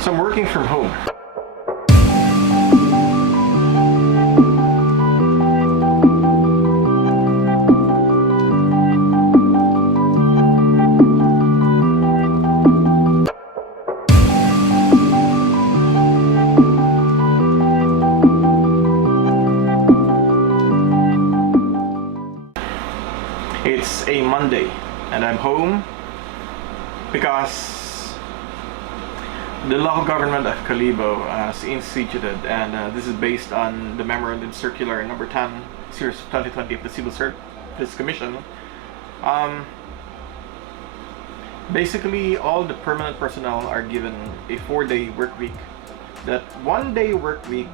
So I'm working from home. It's a Monday and I'm home because the Local Government of Kalibo has instituted, and this is based on the Memorandum Circular number 10 series 2020 of the Civil Service Commission. Basically, all the permanent personnel are given a 4-day work week. That 1-day work week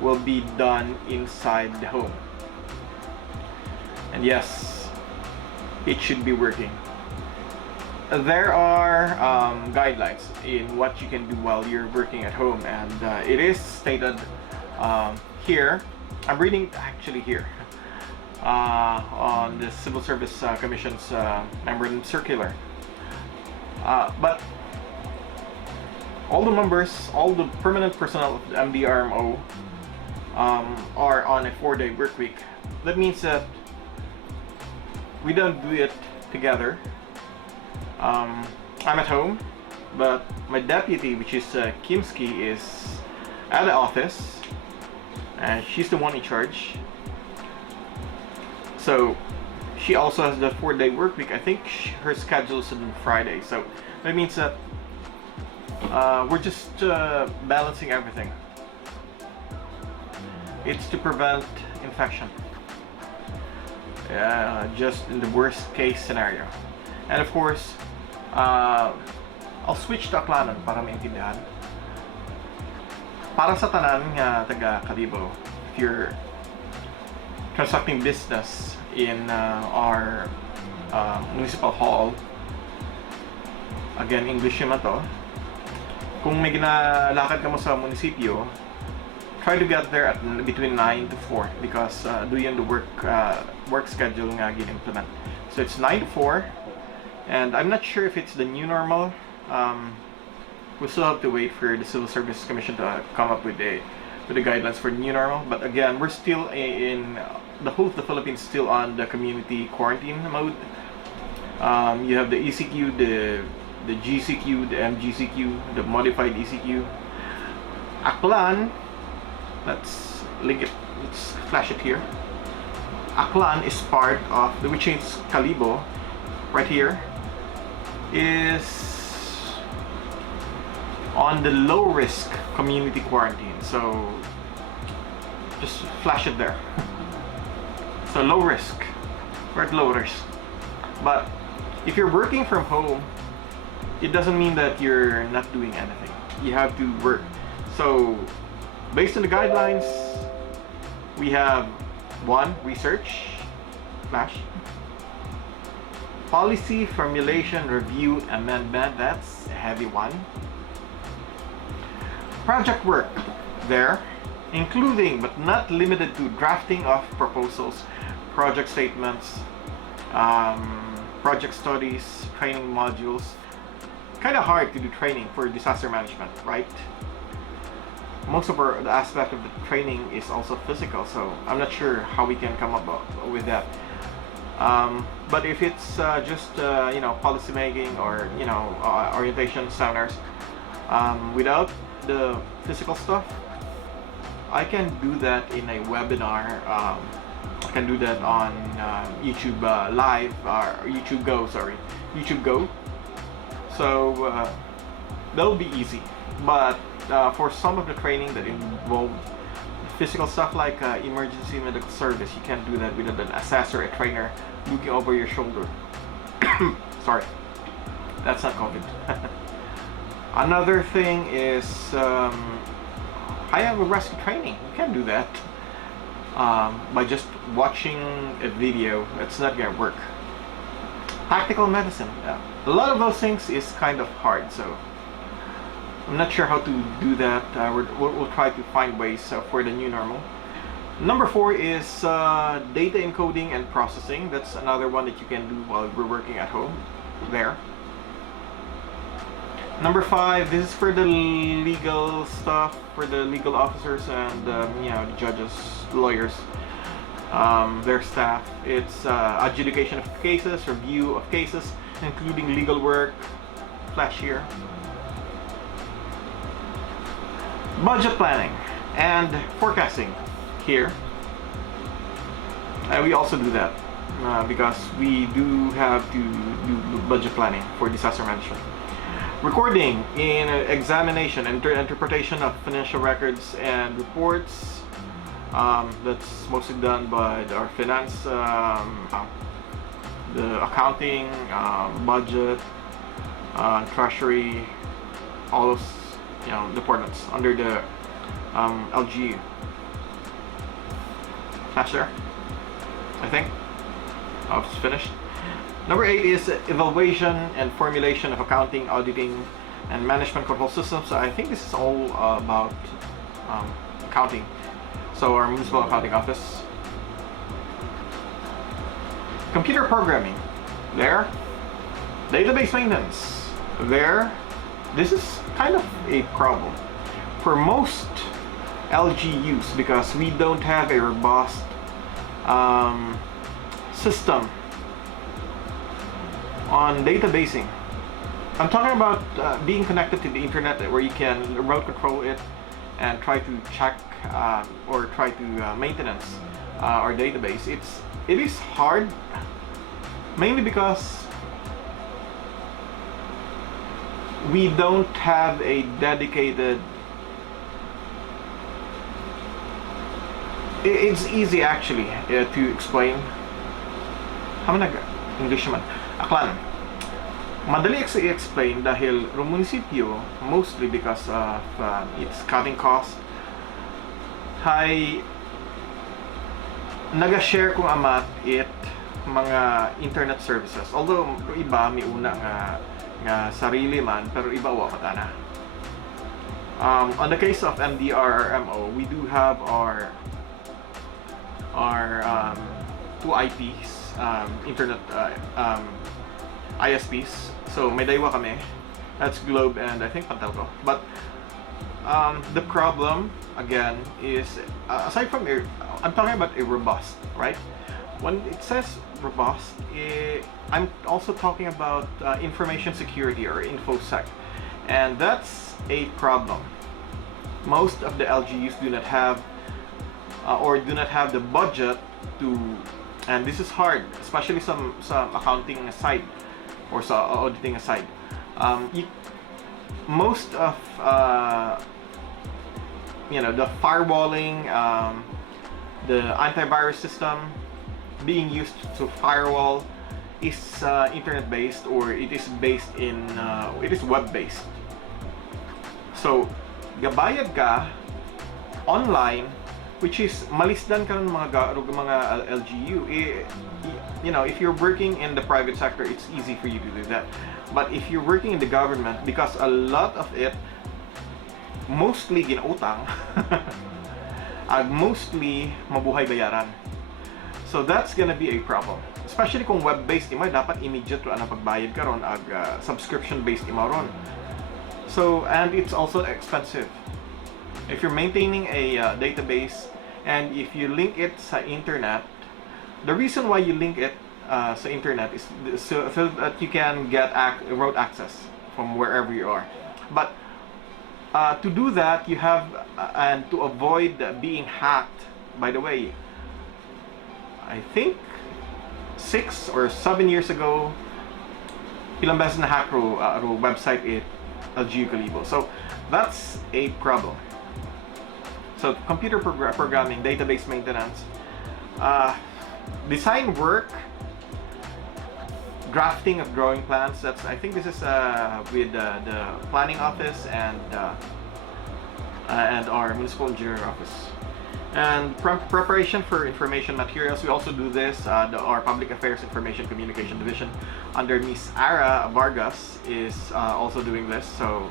will be done inside the home. And yes, it should be working. There are guidelines in what you can do while you're working at home, and it is stated here. I'm reading actually here on the Civil Service Commission's Memorandum Circular. But all the members, all the permanent personnel of the MDRMO are on a 4-day work week. That means that we don't do it together. I'm at home, but my deputy, which is Kimski, is at the office, and she's the one in charge. So she also has the 4-day work week. I think her schedule is on Friday, so that means that we're just balancing everything. It's to prevent infection, just in the worst case scenario. And of course, I'll switch to Aklanon para maintindihan. Para sa tanan nga taga Kalibo, if you're transacting business in our municipal hall, again, English naman to. Kung may ginalakad ka mo sa munisipyo, try to get there at between 9 to 4 because doon the work schedule nga gin-implement. So it's 9 to 4, and I'm not sure if it's the new normal. We still have to wait for the Civil Service Commission to come up with the guidelines for new normal. But again, we're still in the whole of the Philippines still on the community quarantine mode. You have the ECQ, the GCQ, the MGCQ, the modified ECQ. Aklan, let's link it. Let's flash it here. Aklan is part of the, which is Kalibo, right here, is on the low risk community quarantine. So just flash it there. So low risk, we're at low risk. But if you're working from home, it doesn't mean that you're not doing anything. You have to work. So based on the guidelines, we have 1, research, flash. Policy formulation, review, amendment, that's a heavy one. Project work there, including but not limited to drafting of proposals, project statements, project studies, training modules. Kind of hard to do training for disaster management, right? Most of the aspect of the training is also physical, so I'm not sure how we can come up with that. But if it's just policy making or orientation seminars without the physical stuff, I can do that in a webinar. I can do that on YouTube Live or YouTube Go. So that'll be easy. But for some of the training that involve physical stuff like emergency medical service, you can't do that without an assessor, a trainer looking over your shoulder. Sorry, that's not COVID. Another thing is I have a rescue training. You can't do that by just watching a video. It's not gonna work. Tactical medicine, a lot of those things is kind of hard, so I'm not sure how to do that. We'll try to find ways for the new normal. Number 4 is data encoding and processing. That's another one that you can do while we're working at home there. Number 5, this is for the legal stuff, for the legal officers and you know, the judges, lawyers, their staff. It's adjudication of cases, review of cases, including legal work, flash here. Budget planning and forecasting here. We also do that because we do have to do budget planning for disaster management. Recording in examination and interpretation of financial records and reports. That's mostly done by our finance, the accounting, budget, treasury, all those, you know, departments under the LGU. That's there, I think. Oh, it's finished. Number 8 is evaluation and formulation of accounting, auditing, and management control systems. So I think this is all about accounting. So our municipal accounting office. Computer programming. There. Database maintenance. There. This is kind of a problem for most LGUs because we don't have a robust system on databasing. I'm talking about being connected to the internet where you can remote control it and try to check or try to maintenance our database. It is hard, mainly because we don't have a dedicated. It's easy actually to explain. How nag English man? Aklan. Madali i-explain dahil ang munisipyo, mostly because of its cutting cost, ay naga-share kung amat it mga internet services. Although iba may una nga sarili man, pero iba wa matana. On the case of MDRRMO, we do have our two IPs, internet ISPs. So may daywa kami. That's Globe and I think Pantelco. But the problem again is aside from I'm talking about a robust, right? When it says robust, I'm also talking about information security or InfoSec, and that's a problem. Most of the LGUs do not have or do not have the budget to, and this is hard, especially some accounting aside or auditing aside. Most of you know, the firewalling, the antivirus system being used to firewall is internet based, or it is based in it is web based. So gabayad ka online, which is malisdan ka ng mga LGU. You know, if you're working in the private sector, it's easy for you to do that. But if you're working in the government, because a lot of it mostly ginautang, mostly mabuhay bayaran. So that's gonna be a problem. Especially kung web-based imo, dapat immediate ro ang pagbayad karon ag subscription-based imo ron. So, and it's also expensive. If you're maintaining a database and if you link it sa internet, the reason why you link it sa internet is so that you can get remote access from wherever you are. But to do that, you have and to avoid being hacked. By the way, I think 6 or 7 years ago, ilang beses na hack ro website it LGU Kalibo. So that's a problem. So computer programming, database maintenance, design work, drafting of drawing plans. That's, I think this is with the planning office and our municipal engineering office. And preparation for information materials, we also do this. Our Public Affairs Information Communication Division under Miss Ara Vargas is also doing this. So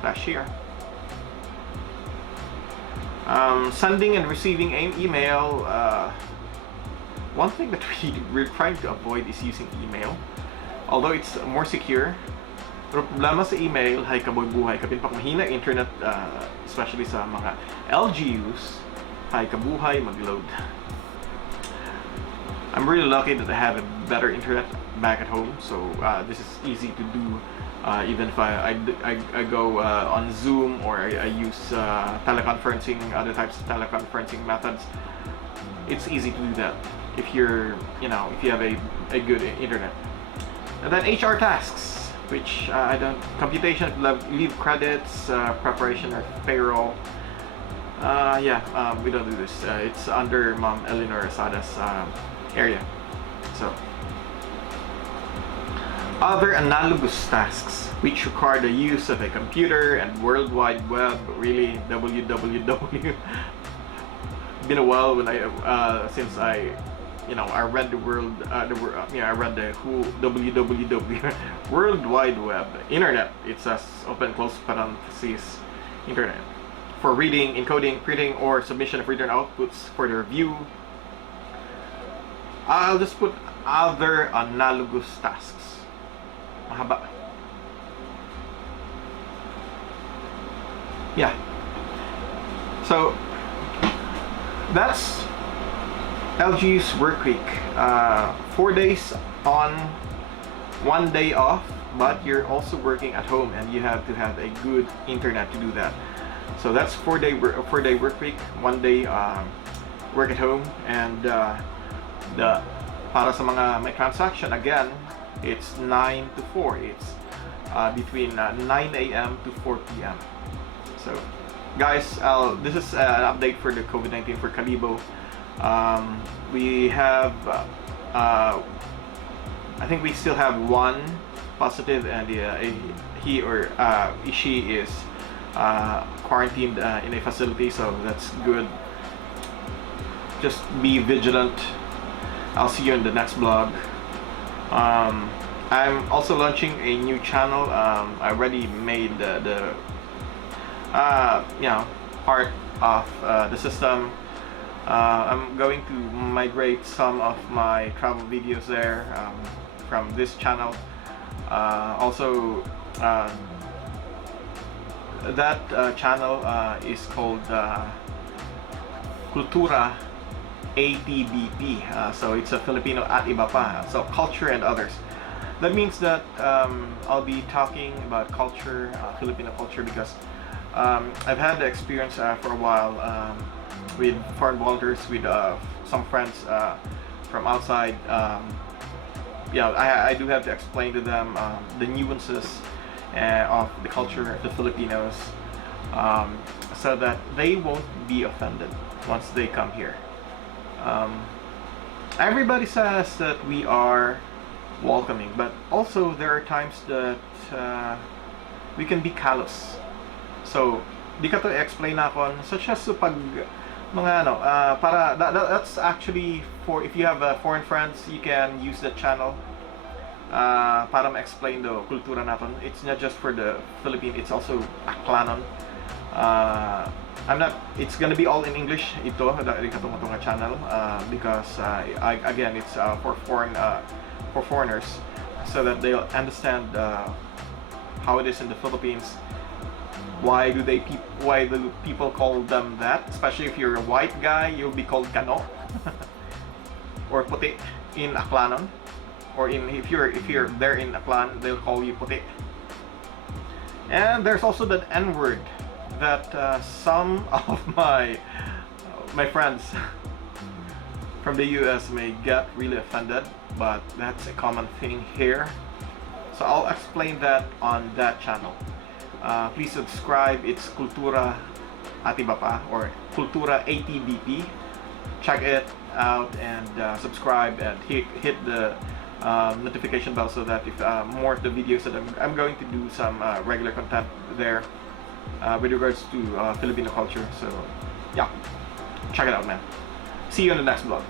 flash here. Sending and receiving email. One thing that we're trying to avoid is using email, although it's more secure. Pero problema sa email, hay kaboy buhay, kapin pa mahina internet, especially sa mga LGUs, hay kabuhay mag-load. I'm really lucky that I have a better internet back at home, so this is easy to do. Even if I go on Zoom, or I use teleconferencing, other types of teleconferencing methods, it's easy to do that if you're, if you have a good internet. And then HR tasks, which I don't, computation, leave credits, preparation of payroll. We don't do this. It's under Ma'am Eleanor Asada's area. So, other analogous tasks which require the use of a computer and World Wide Web, really www. Been a while when since I read the I read the whole www. World Wide Web, internet. It says open close parentheses internet, for reading, encoding, printing, or submission of return outputs for the review. I'll just put other analogous tasks. Mahaba. Yeah. So that's LG's work week. 4 days on, 1 day off, but you're also working at home and you have to have a good internet to do that. So that's 4 day work week, 1 day work at home, and the para sa mga may transaction, again, it's 9 to 4. It's between 9 a.m. to 4 p.m. So guys, this is an update for the COVID-19 for Kalibo. We have I think we still have one positive, and he or she is quarantined in a facility, so that's good. Just be vigilant. I'll see you in the next vlog. I'm also launching a new channel. I already made the part of the system. I'm going to migrate some of my travel videos there from this channel. Also, that channel is called Kultura ATBP. So it's a Filipino at iba pa. So culture and others. That means that I'll be talking about culture, Filipino culture, because I've had the experience for a while with foreign volunteers, with some friends from outside. I do have to explain to them the nuances of the culture of the Filipinos, so that they won't be offended once they come here. Everybody says that we are welcoming, but also there are times that we can be callous. So, di ka to explain na ako, such as pag mga that's actually for if you have foreign friends, you can use that channel para ma-explain the kultura natin. It's not just for the Philippines, it's also Aklanon. It's gonna be all in English ito, katong channel, because again, it's for foreigners, so that they'll understand how it is in the Philippines. Why do people call them that? Especially if you're a white guy, you'll be called Kano or Puti in Aklanon, or if you're there in Aklan, they'll call you Puti. And there's also the N-word that some of my friends from the US may get really offended, but that's a common thing here. So I'll explain that on that channel. Please subscribe. It's Kultura Atibapa, or Kultura ATBP. Check it out and subscribe, and hit the notification bell, so that if more of the videos that I'm going to do some regular content there with regards to Filipino culture. So yeah, check it out, man. See you in the next vlog.